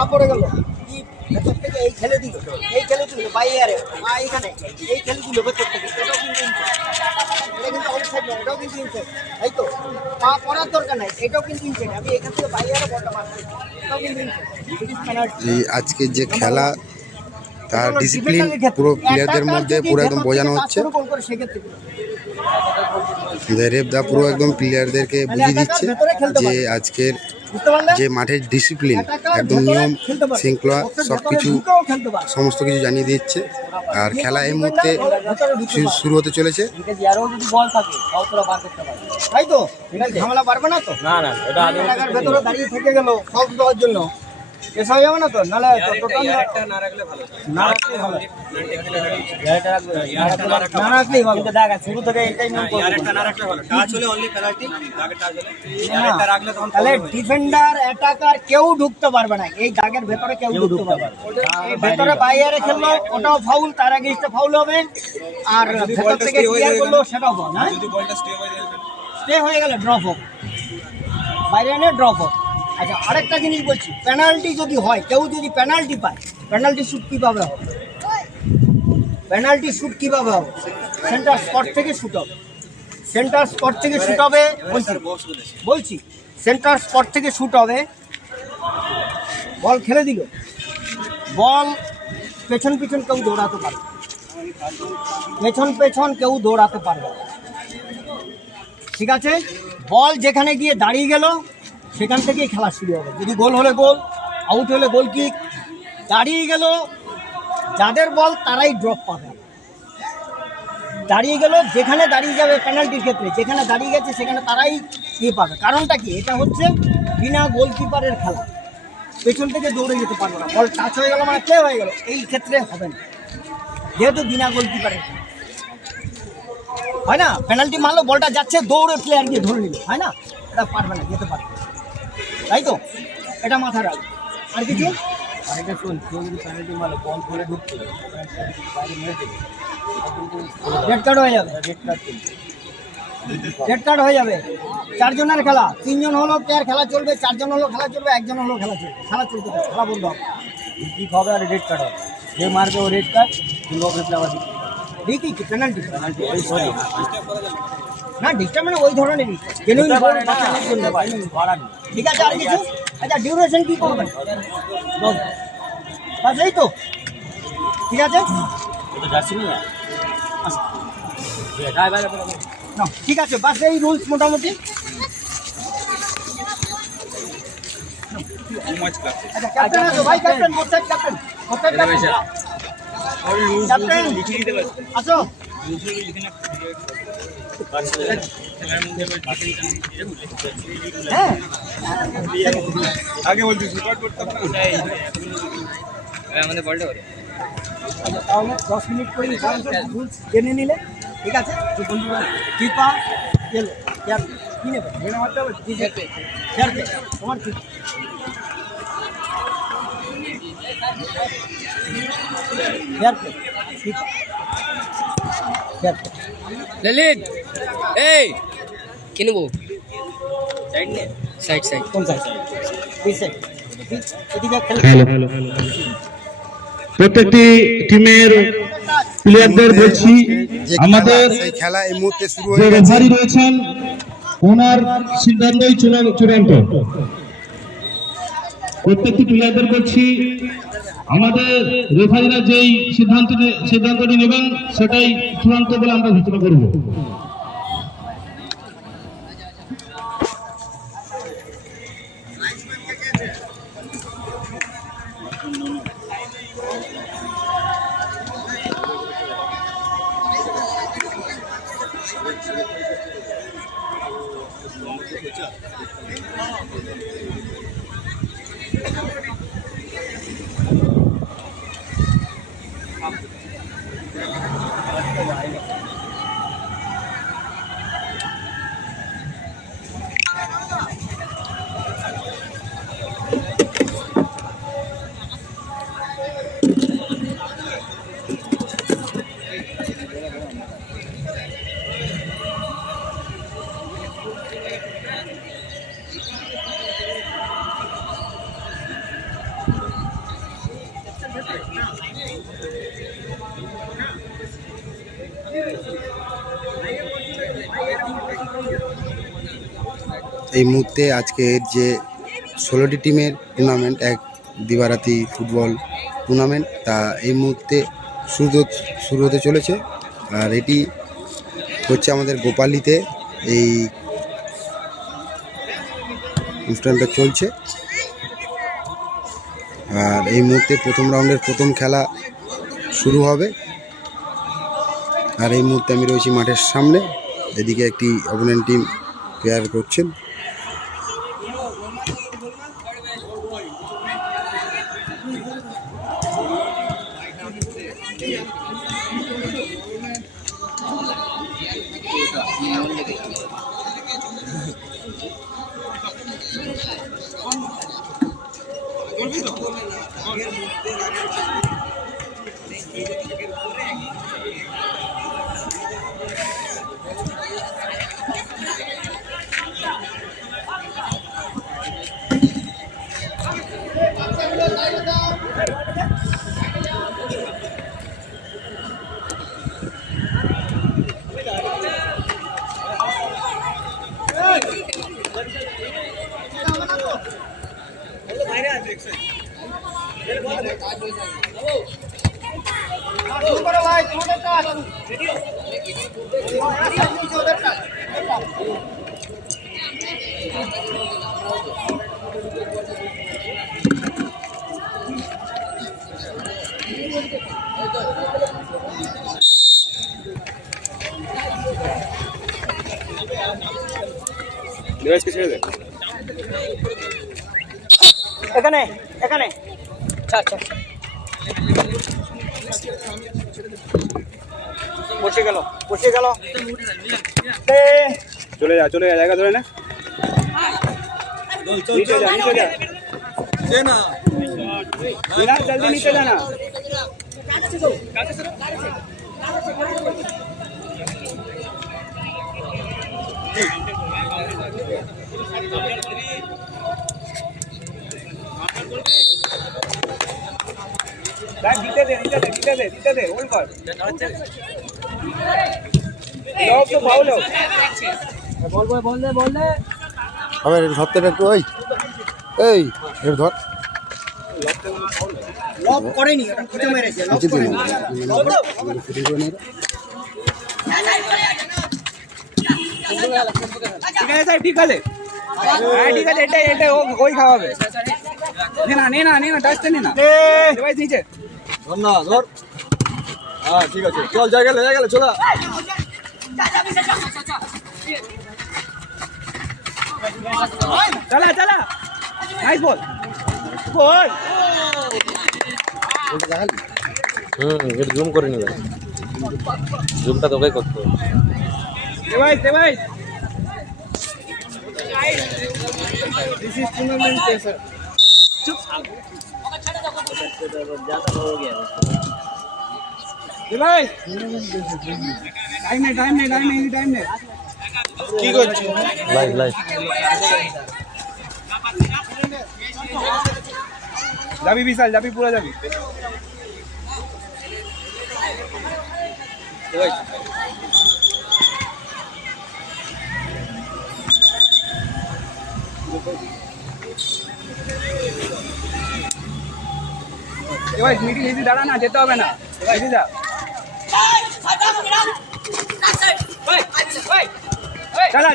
পা পড়ে গেল, কি ভেতর থেকে এই খেলে দিল, এই খেলে দিল বাইরে, পা এইখানে, এই খেলে দিল ভেতর থেকে, এটাও কিন্তু ইনসাইড, এটা কিন্তু আউটসাইড না, এটাও কিন্তু ইনসাইড, তাই তো? পা পড়ার দরকার নাই, এটাও কিন্তু ইনসাইড, আমি এখান থেকে বাইরে বলটা মারছি, এটাও কিন্তু ইনসাইড। এই আজকের যে খেলা তার ডিসিপ্লিন পুরো প্লেয়ারদের মধ্যে পুরো একদম বোঝানো হচ্ছে। রেফদা পুরো একদম প্লেয়ারদেরকে বুঝিয়ে দিচ্ছে যে আজকের যে মাঠের ডিসিপ্লিন একদম নিয়ম শৃঙ্খলা সবকিছু সমস্ত কিছু জানিয়ে দিচ্ছে। আর খেলা এই মুহূর্তে শুরু হতে চলেছে। তাই তো ঝামেলা পারবে না তো, না না, এটা ভেতরে দাঁড়িয়ে থেকে গেল সলভ দেওয়ার জন্য, এসে হয়ে যাবে না তো, নাহলে না রাখলে ভালো, না রাখলেই ভালো, না রাখলেই ভালো। দেখ শুরু থেকে এইটাই নিয়ম করব, আরেকটা না রাখলে ভালো, টাচ হলে অনলি পেনাল্টি, দাগের টাচ হলে আরেকটা রাখলে তখন তাহলে ডিফেন্ডার অ্যাটাকার কেউ ঢুকতে পারবে না, এই দাগের ভেতরে কেউ ঢুকতে পারবে না। এই ভেতরে বাইরে খেললো ওটাও ফাউল, তার আগে ফাউল হবে, আর ভেতর থেকে ক্লিয়ার করলো সেটাও ফাউল। হ্যাঁ, যদি বলটা স্টে হয়ে গেল ড্রপ হোক, বাইরে এনে ড্রপ হোক। আচ্ছা, আরেকটা জিনিস বলছি, পেনাল্টি যদি হয়, কেউ যদি পেনাল্টি পায়, পেনাল্টি শ্যুট কীভাবে হবে? পেনাল্টি শ্যুট কীভাবে হবে? সেন্টার স্পট থেকে শ্যুট হবে, সেন্টার স্পট থেকে শ্যুট হবে, বলছি সেন্টার স্পট থেকে শ্যুট হবে। বল খেলে দিল, বল পেছন পেছন কেউ দৌড়াতে পারবে, পেছন পেছন কেউ দৌড়াতে পারবে, ঠিক আছে? বল যেখানে গিয়ে দাঁড়িয়ে গেল সেখান থেকেই খেলা শুরু হবে। যদি গোল হলে গোল, আউট হলে গোল কিক। দাঁড়িয়ে গেল, যাদের বল তারাই ড্রপ পাবে। দাঁড়িয়ে গেল, যেখানে দাঁড়িয়ে যাবে পেনাল্টির ক্ষেত্রে, যেখানে দাঁড়িয়ে গেছে সেখানে তারাই পাবে। কারণটা কি? এটা হচ্ছে বিনা গোলকিপারের খেলা, পেছন থেকে দৌড়ে যেতে পারবে না, বল টাচ হয়ে গেল মানে প্লে হয়ে গেল, এই ক্ষেত্রে হবে না, যেহেতু বিনা গোলকিপারের হয় না। পেনাল্টি মারলো, বলটা যাচ্ছে, দৌড়ে প্লেয়ার গিয়ে ধরে নিল, হয় না? এটা পারবে না, যেতে পারবে, তাই তো? এটা মাথায় রাখবে। আর কিছু আরেকটা শোন, কেউ যদি পেনাল্টি মারলো, বল ধরে ঢুকতে বাইরে মেরে দেবে, রেড কার্ড হয়ে যাবে, রেড কার্ড হয়ে যাবে। 4 জনের খেলা, 3 জন হলো প্লেয়ার, খেলা চলবে, 4 জন হলো খেলা চলবে, 1 জন হলো খেলা চলবে, খেলা চলতে থাকবে, খেলা বন্ধ হবে, কিক হবে আর রেড কার্ড হবে। যে মারবে ও রেড কার্ড, কিংবা আবার দেখি কি পেনাল্টি না, ডিস্টার্ব মানে ওই ধরনেরই, ঠিক আছে? আর কিছু? আচ্ছা, ডিউরেশন কি করবেন? বাস এই তো, ঠিক আছে, ঠিক আছে, বাস এই রুলস মোটামুটি। আচ্ছা, ক্যাপ্টেন আছো ভাই, captain monster, captain monster, captain আছো? হ্যাঁ, আগে বলছিস রেকর্ড করতাম না, আমাদের বলটা করে। আচ্ছা, তাহলে 10 মিনিট করে রুলস জেনে নিলে, ঠিক আছে? টিপা গেলো, কি নেবে? ভেঙে মারতে হবে, তোমার কি? ললিত, এই কি নেবো? সাইড সাইড কোন সাইড? প্রত্যেকটি টিমের প্লেয়ারদের বলছি, আমাদের খেলা এই মুহূর্তে শুরু যে হয়ে গেছে। রেফারি রয়েছেন ওনার সিদ্ধান্তই চূড়ান্ত। প্রত্যেকটি প্লেয়ারদের বলছি, আমাদের রেফারিরা যেই সিদ্ধান্তটি নেবেন সেটাই চূড়ান্ত বলে আমরা ঘোষণা করব। এই মুহূর্তে আজকের যে 16টি টিমের টুর্নামেন্ট, এক দিবারাতি ফুটবল টুর্নামেন্ট, তা এই মুহূর্তে শুরু হতে চলেছে। আর এটি হচ্ছে আমাদের গোপালীতে এই অনুষ্ঠানটা চলছে। আর এই মুহূর্তে প্রথম রাউন্ডের প্রথম খেলা শুরু হবে। আর এই মুহূর্তে আমি রয়েছি মাঠের সামনে, এদিকে একটি অপোনেন্ট টিম প্লেয়ার করছেন। এখানে এখানে বসে গেল চলে যা জায়গা ধরে না নিচে যা জলদি নিচে যা না। দিতে দে হোল্ড কর তো ফাউল বল দে আবার ধরতে একটু এই এর ধর লক করেনি, ওটা খুঁজে মেরেছে। লক নিচে করেনি। ফুটিং করে নিয়ে ঠিক আছে স্যার, ঠিক আছে হ্যাঁ ঠিক আছে, এটাই ওই খাওয়াবে। নে না টাচতে নে না ডিভাইস নিচে ধর না ধর। হ্যাঁ ঠিক আছে, চল জায়গা গেলে চল। চালা নাইস বল দেখালি। এটা জুম করে নেবে, জুমটা তোকে করতে হবে। Device this is tournament sir. Device time নেই কি করছিস? লাইভ যাবি বিশাল, যাবি পুরো যাবি। এবার মিডিল হেজি দাঁড়া না, যেতে হবে না, হেজি যা।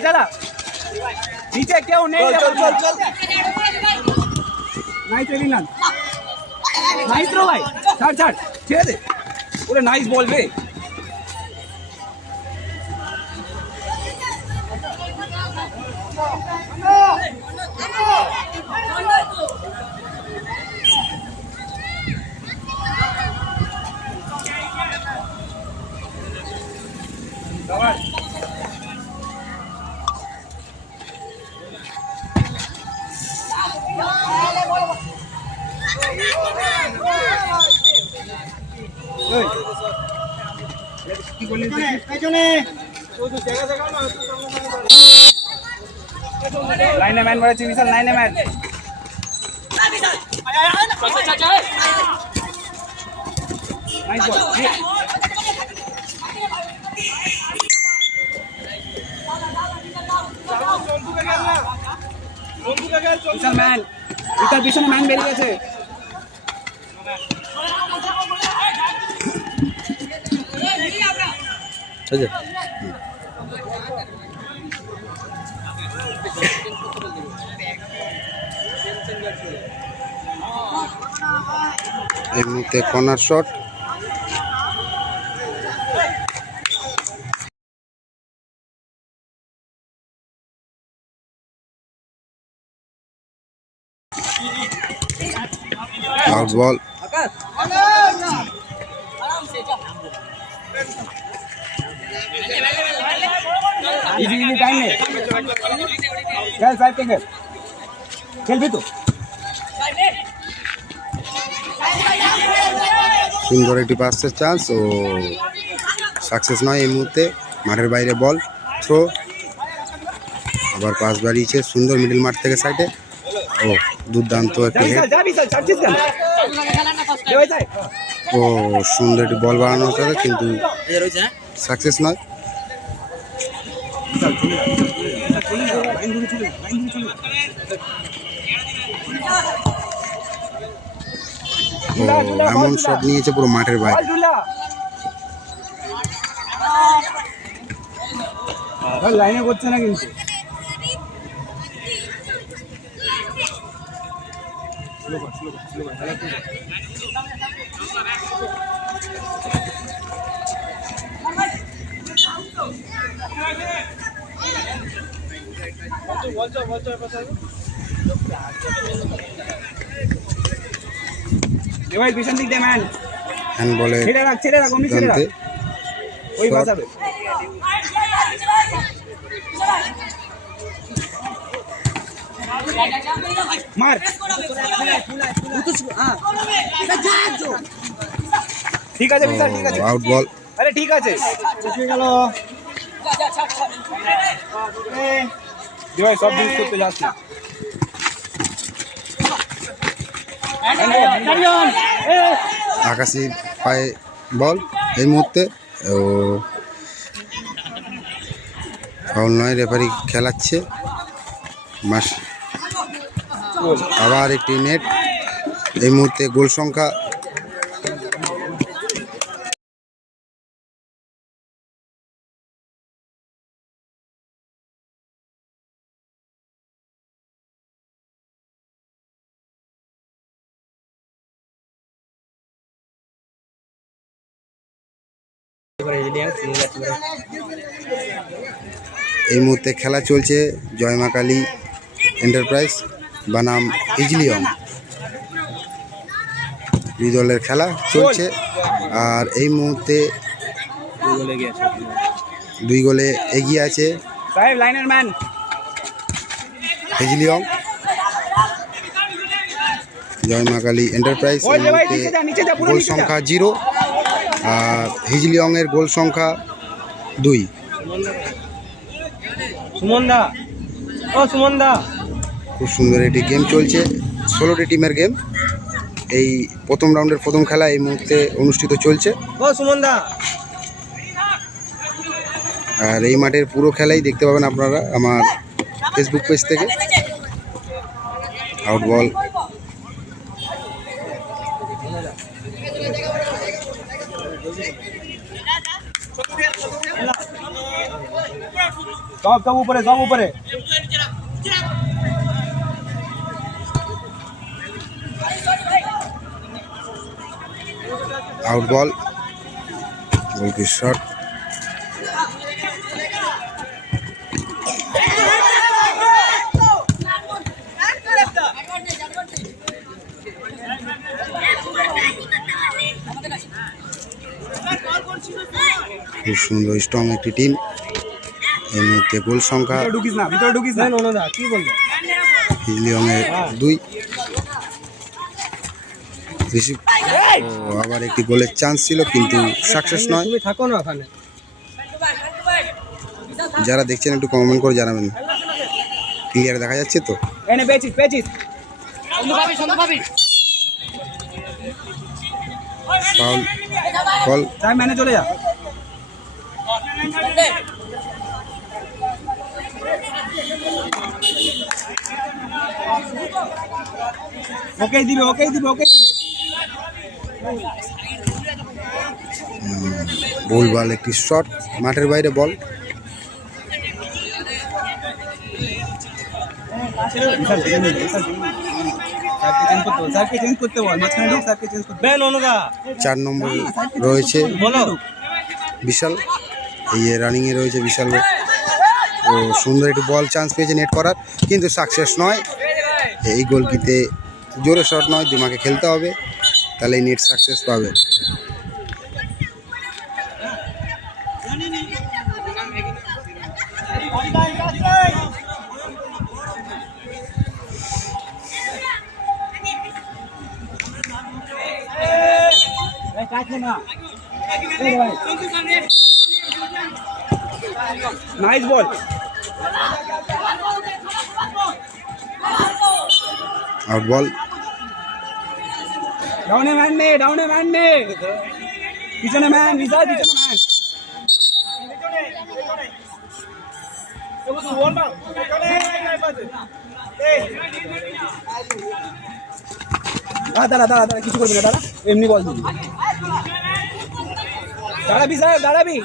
চালা নিচে কেউ নেই। চল নাইস এলিনান, নাইস রো ভাই, ছাড় ছেড়ে দে, ওরে নাইস বলবে। লাইনে ম্যান মারেছে বিশাল, লাইনে man. Nice ball. Bishal man, Bishal পিছনে ম্যান বেরিয়ে গেছে। ঠিক আছে এই মুহূর্তে corner shot. Out ball. Easy time है, चल साइड टेकर, खेल भी तो সুন্দর একটি পাসের চান্স ও সাকসেস নয় এই মুহূর্তে। মাঠের বাইরে বল, থ্রো, আবার পাস বাড়িয়েছে সুন্দর মিডল মাঠ থেকে সাইডে। ও দুর্দান্ত একটি হেড। ও সুন্দর একটি বল বাড়ানোর কথা কিন্তু সাকসেস নয়। ও এমন শট নিয়েছে পুরো মাঠের বাইরে। লাইনে করছে না কিন্তু ভাই পিছন দিক দে ম্যান, হ্যান্ড বলে ছেড়ে রাখ অমনি ছেড়ে রাখ, ওই বাঁচাবে। মার, ঠিক আছে বিশাল, ঠিক আছে, আউট বল। আরে ঠিক আছে, হয়ে গেল। ভাই সব ইউজ করতে যাস না। আকাশি পায়ে বল এই মুহূর্তে। ও ফাউল নয়, রেফারি খেলাচ্ছে। মাস আবার একটি নেট। এই মুহূর্তে গোল সংখ্যা এই মুহূর্তে খেলা চলছে জয় মা কালী এন্টারপ্রাইজ বনাম হিজলিয়ং। দুই দলের খেলা চলছে আর এই মুহূর্তে দুই গোলে এগিয়ে আছে সাহেব লাইনের ম্যান। হিজলিয়ং। জয় মা কালী এন্টারপ্রাইজ এই মুহূর্তে গোল সংখ্যা 0 আর হিজলিয়ং এর গোল সংখ্যা 2। সুমনদা, ও সুমনদা, খুব সুন্দর একটি গেম চলছে, 16টি টিমের গেম। এই প্রথম রাউন্ডের প্রথম খেলা এই মুহূর্তে অনুষ্ঠিত চলছে। ও সুমনদা, আর এই মাঠের পুরো খেলাই দেখতে পাবেন আপনারা আমার ফেসবুক পেজ থেকে। Out ball. সব উপরে, সব উপরে। আউট বল, গোলকির শট। খুব সুন্দর স্ট্রং একটি টিম। এই মুহূর্তে গোল সংখ্যা ঢুকিস না, ভিতরে ঢুকিস না। ননদা কি বলবো, হিজলিয়ংয়ের 2। রিসিভ ও আবার একটি গোলের চান্স ছিল কিন্তু সাকসেস নয়। তুমি থাকো না ওখানে। যারা দেখছেন একটু কমেন্ট করে জানাবেন, ক্লিয়ার দেখা যাচ্ছে তো? এনে পেয়েছিস, পেয়েছিস। ফাউল বল। সাহেব ম্যানে চলে যা। ওকেই দিবে ওকেই দিবে ওকেই দিবে। ভুলভাল একটি শট, মাঠের বাইরে বল। স্যারকে চেঞ্জ করতে বল, মাঝখানে ঢুক, স্যারকে চেঞ্জ করতে বল। 4 নম্বর রয়েছে বিশাল, এই রানিংয়ে রয়েছে বিশাল। ও সুন্দর একটু বল চান্স পেয়েছে নেট করার, কিন্তু সাকসেস নয়। এই গোলকিতে জোরে শট নয়, দিমাগে খেলতে হবে, তাহলে নেট সাকসেস পাবে। নাইস বল। আউট বল। ডাউনে ম্যান নে, ডাউনে ম্যান নে, পিছনে ম্যান, বিশাল পিছনে ম্যান। দাঁড়া দাঁড়া দাঁড়া, কিছু করবি না, দাঁড়া, এমনি বল দিবি। দাঁড়াবি স্যার, দাঁড়াবি।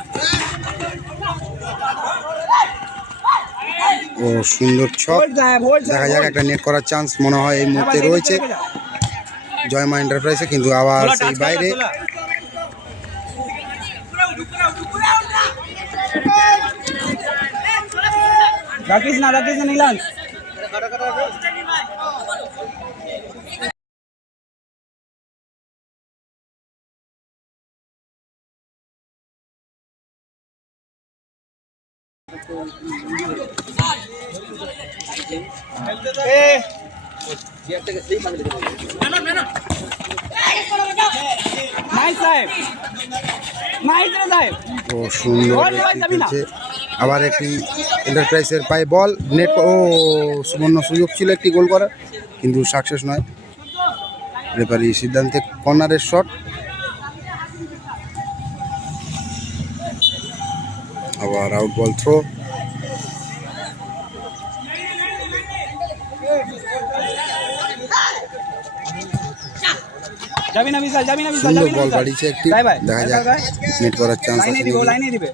ও সুন্দর ছক, দেখা যাক একটা নেট করার চান্স মনে হয় এই মুহূর্তে রয়েছে জয়মা এন্টারপ্রাইজে, কিন্তু আবার সেই বাইরে। রাখিস না নীলান। ও সুন্দর খেলছে। আবার একটি এন্টারপ্রাইজের পায়ে বল, নেট। ও সুবর্ণ সুযোগ ছিল একটি গোল করার, কিন্তু সাকসেস নয়। রেফারি সিদ্ধান্তে কর্নারের শট। আবার আউট বল থ্রো। যাবি না বিশাল, যাবি না বিশাল, সুন্দর যাবি না বল বিশাল। বাড়িয়েছে একটি, যাই ভাই, দেখা যাক নেট করার চান্স লাইনে আছে দিবে, ও নাকি। লাইনে দিবে।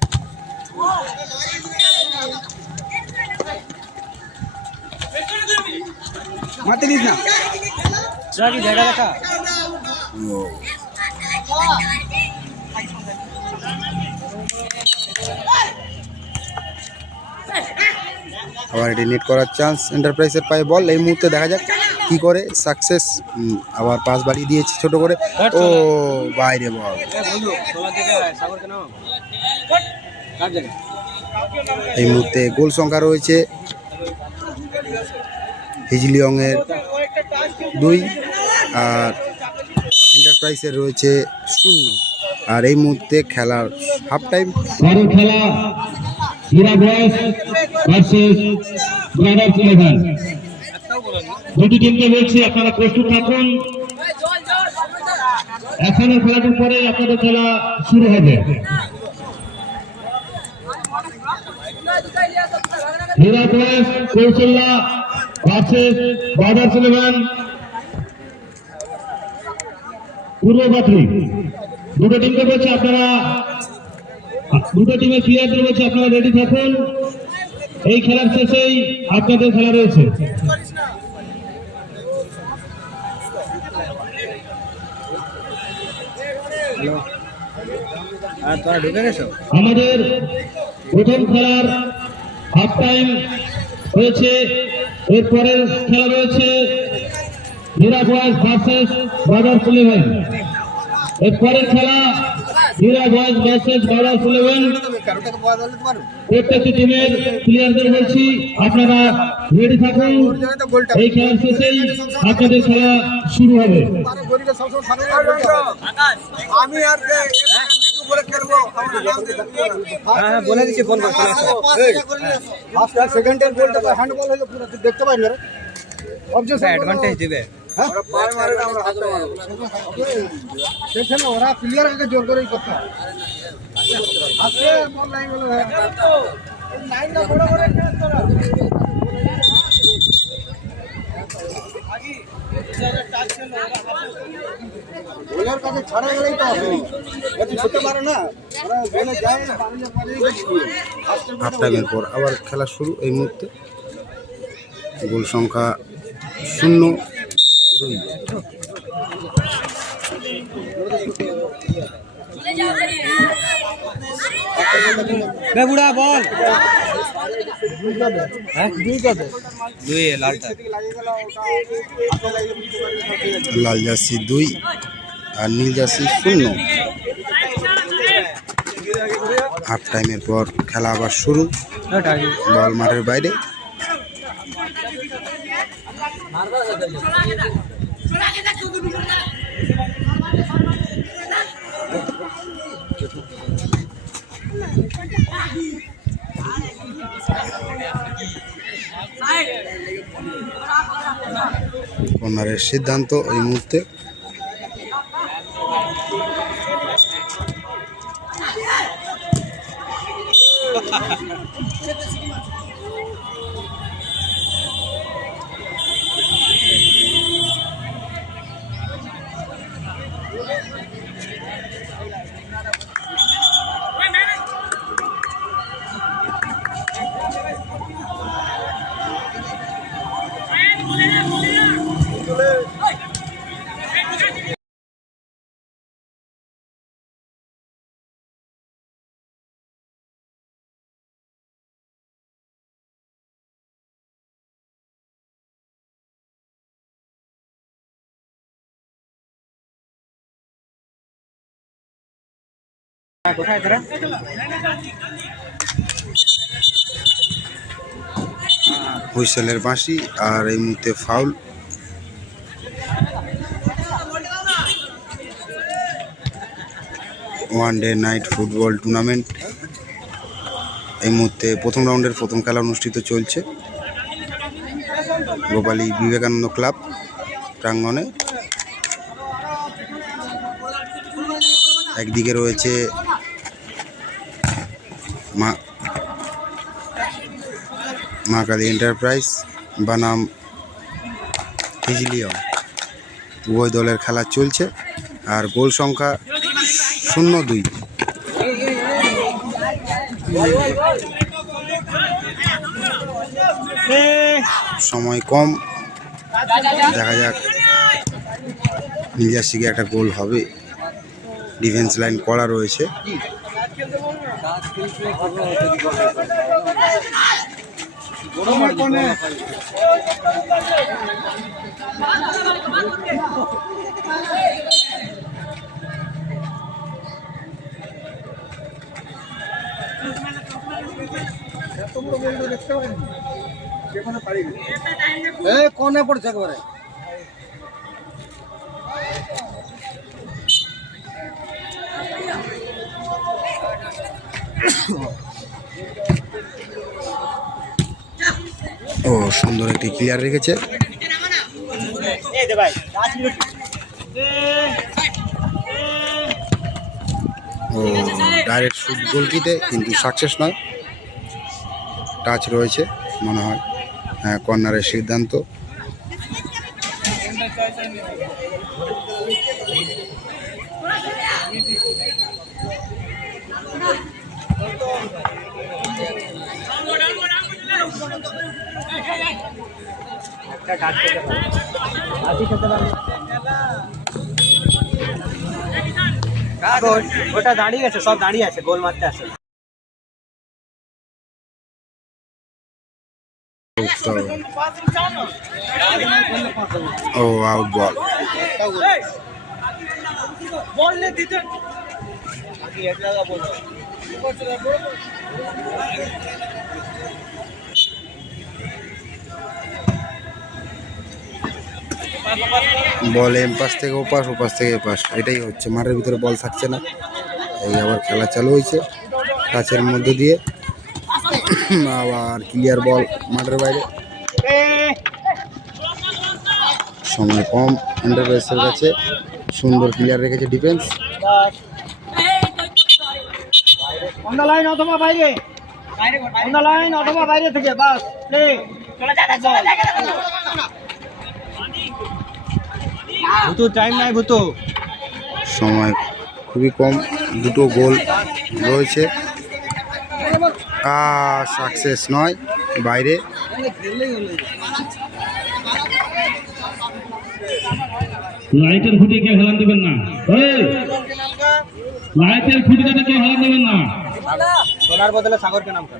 মারতে দিস না, জায়গা দেখা। ও আবার এটি নেট করার চান্স, এন্টারপ্রাইজের পায়ে বল। এই মুহূর্তে দেখা যাক কি করে সাকসেস। আবার পাস বাড়িয়ে দিয়েছে ছোট করে। ও বাইরে বল। এই মুহূর্তে গোল সংখ্যা রয়েছে হিজলিয়ং এর 2 আর এন্টারপ্রাইজের রয়েছে 0। আর এই মুহূর্তে খেলার হাফ টাইম। খেলা হীরা বয়েজ ভার্সেস ব্রাদার্স 11। দুটি টিমকে বলছি আপনারা প্রস্তুত থাকুন, এখনো খেলাটির পরে আপনাদের খেলা শুরু হবে। হীরা বয়েজ কৌশল্যা ভার্সেস ব্রাদার্স 11 পূর্ব পাত্রী। দুটো টিমকে বলছি আপনারা, দুটো টিমের প্লেয়ারদের বলছি আপনারা রেডি থাকুন, এই খেলার শেষেই আপনাদের খেলা রয়েছে। আমাদের প্রথম খেলার হাফ টাইম হয়েছে, এরপরের খেলা রয়েছে হীরা বয়েজ ভার্সেস ব্রাদার্স 11। এরপরের খেলা হীরা বয়েজ ভার্সেস ব্রাদার্স 11। প্রত্যেকটি টিমের প্লেয়ারদের বলছি আপনারা রেডি থাকুন, এই খেলার শেষেই আপনাদের খেলা শুরু হবে। আমি আর খেলবো বলে দিচ্ছি, ফোন করছি। সেকেন্ডের গোলটা হ্যান্ডবল হলো পুরো, তুই দেখতে পাবি না অ্যাডভান্টেজ দিবে। ওরা প্লেয়ারকে জোর করেই করতে হবে। আজকে বল লাইন গুলো লাইনটা বড় বড় গোলের কাছে ছাড়া গেলেই তো হবে এত ছুটতে পারে না ওরা গোলে যায় না হাফ টাইমের পর আবার খেলা শুরু। এই মুহূর্তে গোল সংখ্যা 0-2। বেবুড়া বল লাল জার্সি 2 আর নীল জার্সি 0। হাফ টাইমের পর খেলা আবার শুরু। বল মাঠের বাইরে। কর্নারের সিদ্ধান্ত এই মুহূর্তে। হুইসেলের বাঁশি আর এই মুহূর্তে foul. One day night football tournament এই মুহূর্তে প্রথম রাউন্ডের প্রথম খেলা অনুষ্ঠিত চলছে গোপালী বিবেকানন্দ ক্লাব প্রাঙ্গণে। একদিকে রয়েছে মা কালী এন্টারপ্রাইজ বানাম হিজলিয়ম। উভয় দলের খেলা চলছে আর গোল সংখ্যা 0-2। সময় কম, দেখা যাক নীল জার্সিকে একটা গোল হবে। ডিফেন্স লাইন করা রয়েছে। কোনে পড়ছে একবারে ও সুন্দর একটি ক্লিয়ার রেখেছে। ও ডাইরেক্ট শুট গোলকিতে কিন্তু সাকসেস নয়, টাচ রয়েছে মনে হয়। হ্যাঁ, কর্নারের সিদ্ধান্ত। ওটা দাঁড়িয়ে গেছে, সব দাঁড়িয়ে আছে, গোল মারতে আসে। ও আউট বল। বল এম পাশ থেকে ও পাশ, ও পাশ থেকে এ পাশ, এটাই হচ্ছে। মাঠের ভিতরে বল থাকছে না। এই আবার খেলা চালু হয়েছে টাচের মধ্যে দিয়ে। আবার ক্লিয়ার বল মাঠের বাইরে। সময় কম এন্টারপ্রাইজের কাছে। সুন্দর ক্লিয়ার রেখেছে ডিফেন্স। অন দ্য লাইন অথবা বাইরে, অন দ্য লাইন অথবা বাইরে থেকে বাস প্লে। চলে যা, চলে যা। ভূতু টাইম নাই ভূতু। সময় খুবই কম, দুটো গোল রয়েছে। সাকসেস নয়, বাইরে। লাইটের খুঁটি কেউ হেলান দিবেন না, লাইটের খুঁটিটাতে কেউ হেলান দিবেন না। সোনার বদলে সাগরকে নাম কর।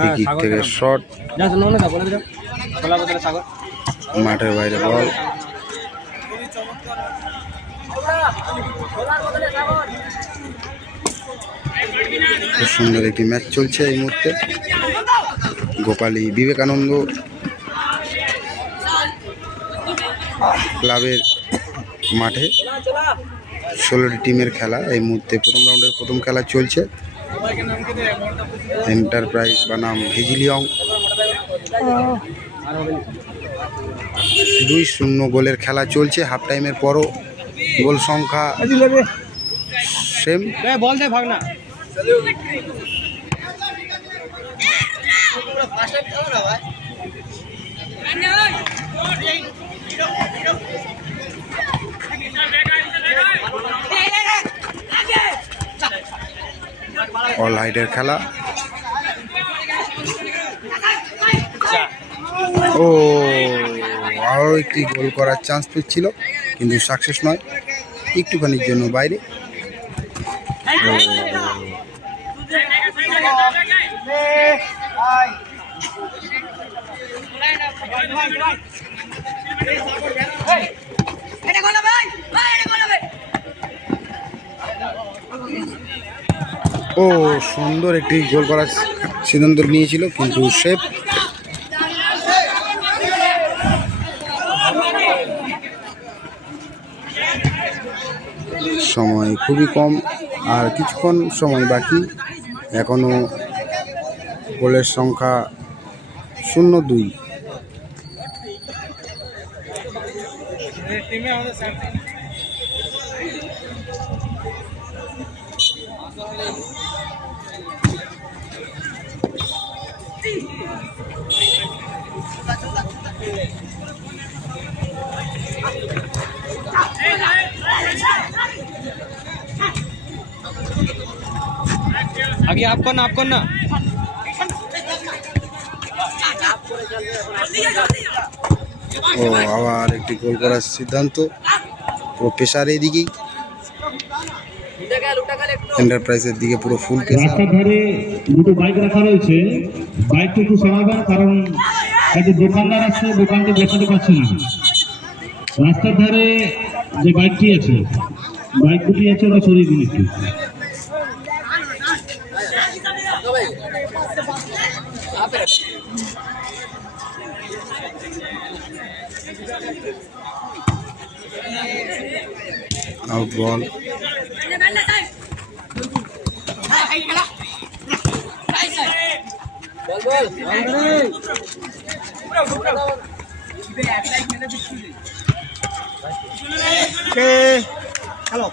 দিক থেকে শট, সোনার বদলে সাগর। মাঠের বাইরে বল। খুব সুন্দর একটি ম্যাচ চলছে এই মুহূর্তে। গোপালী বিবেকানন্দ ক্লাবের মাঠে 16টি টিমের খেলা এই মুহূর্তে। প্রথম রাউন্ডের প্রথম খেলা চলছে। এন্টারপ্রাইজ বনাম হিজিলিয়ং 2-0 গোলের খেলা চলছে। হাফ টাইমের পরও গোল সংখ্যা সেম। বল দে ভাগনা। অল হাইটের খেলা। ও, আরও একটি গোল করার চান্স পেয়েছিল কিন্তু সাকসেস নয়, একটুখানির জন্য বাইরে। ও, সুন্দর একটি গোল করার সিদ্ধান্ত নিয়েছিল কিন্তু সেভ। সময় খুবই কম, আর কিছুক্ষণ সময় বাকি। এখনো গোলের সংখ্যা 0-2। আগে আপ কর না। ও, আবার একটি গোল করার সিদ্ধান্ত। পুরো প্রেসার এদিকেই, এন্টারপ্রাইজের দিকে পুরো ফুল প্রেসার। রাস্তার ধারে দুটো বাইক রাখা রয়েছে, বাইকটা একটু সরাবেন কারণ একটা দোকানদার আছে, দোকানটা দেখাতে পারছে না। রাস্তার ধারে যে বাইকটি আছে, বাইক দুটি আছে, ওটা সরিয়ে দিন একটু। আউট বল। হ্যালো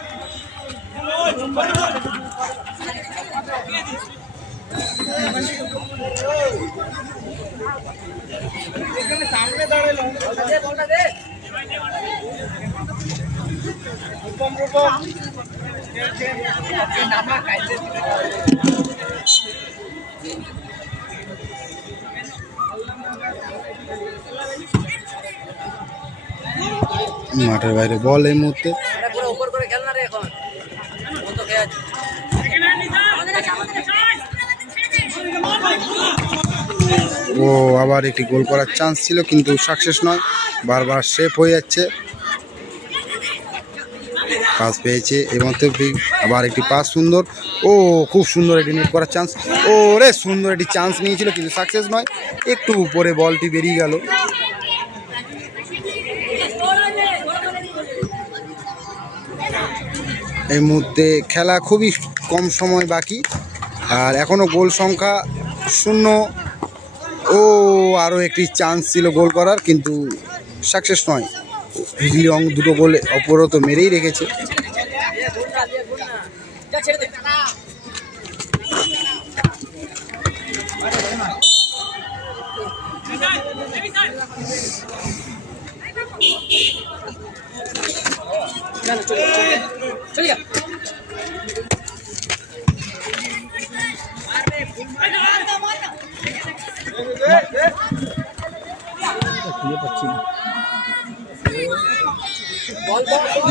সামনে দাঁড়ালো মাঠের বাইরে বল এই মুহূর্তে। ও, আবার একটি গোল করার চান্স ছিল কিন্তু সাকসেস নয়, বারবার সেভ হয়ে যাচ্ছে। পাস পেয়েছে এই মধ্যে, আবার একটি পাস সুন্দর। ও, খুব সুন্দর একটি নেট করার চান্স। ও রে, সুন্দর একটি চান্স নিয়েছিল কিন্তু সাকসেস নয়, একটু উপরে বলটি বেরিয়ে গেল। এই মুহূর্তে খেলা খুবই কম সময় বাকি, আর এখনো গোল সংখ্যা 0। ও, আরও একটি চান্স ছিল গোল করার কিন্তু সাকসেস নয়। হিজিলিয়ং দুটো গোল অপরত মেরেই রেখেছে। চলে যা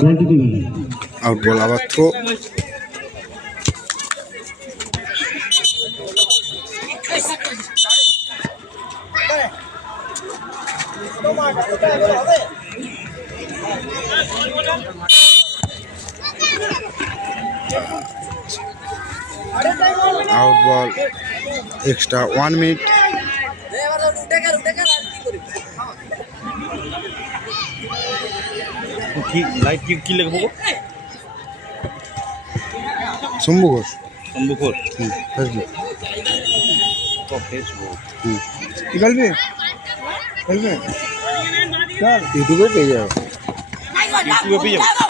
বলটি দিবেন আউট বল আবার throw. Out ball extra 1 minute. কি লাইট কি লিখবো শম্ভু ঘোষ সম্ভুখর ফেসবুক। ফেসবুক কি বলবি বলবি চল ইউটিউবে পেয়ে যাবে। ইউটিউবে পেয়ে যাবো।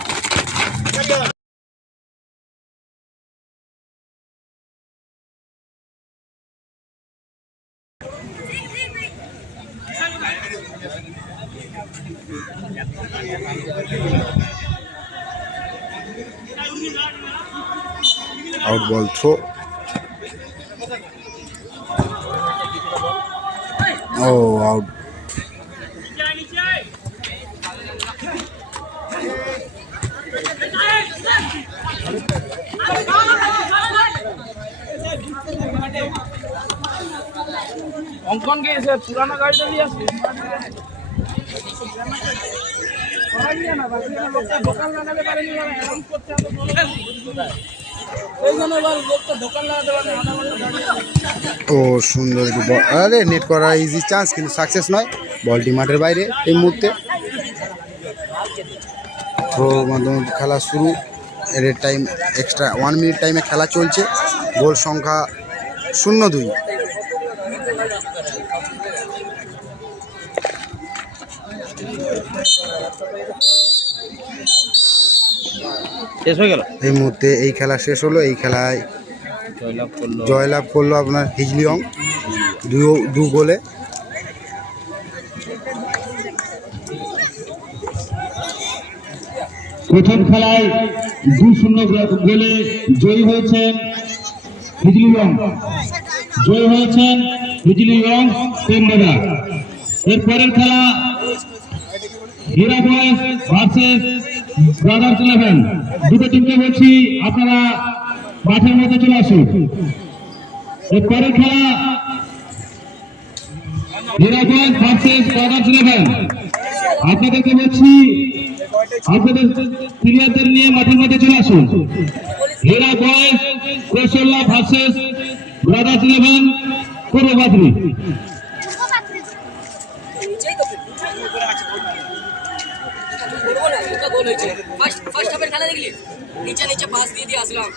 Out ball throw. ও আউট। অঙ্কন কে এসে পুরানো গাড়িটা নিয়ে আসছে দোকান লাগাতে পারেনি অ্যানাউন্স করতে হবে এই জন্য এবার লোকটা দোকান লাগাতে পারে ও সুন্দর একটু বল। আরে নেট করার ইজি চান্স কিন্তু সাকসেস নয়। বলটি মাঠের বাইরে এই মুহূর্তে। থ্রো মাধ্যমে খেলা শুরু। এর টাইম এক্সট্রা 1 মিনিট টাইমে খেলা চলছে। গোল সংখ্যা 0-2। শেষ হয়ে গেল। এই মুহূর্তে এই খেলা শেষ হলো। এই খেলায় জয়লাভ করলো আপনার হিজলিয়ং দু গোলে। প্রথম খেলায় 2-0 গোলে জয়ী হয়েছেন হিজলিয়ং। জয়ী হয়েছেন হিজলিয়ং টেমরেরা। এরপরের খেলা হীরা বয়েজ ভার্সেস ব্রাদার্স 11। দুটো টিমকে বলছি আপনারা মাঠের মধ্যে চলে আসুন। এরপরের খেলা হীরা বয়েজ ভার্সেস ব্রাদার্স 11। আপনাদেরকে বলছি আপনাদের প্লেয়ারদের নিয়ে মাঠের মধ্যে চলে আসুন। হীরা বয়েজ কৌশল্যা ভার্সেস ব্রাদার্স 11 পূর্ববাদ্রি। গোল হয়েছে ফার্স্ট হাফের খেলা দেখলি নিচে নিচে পাস দিয়ে আসলাম।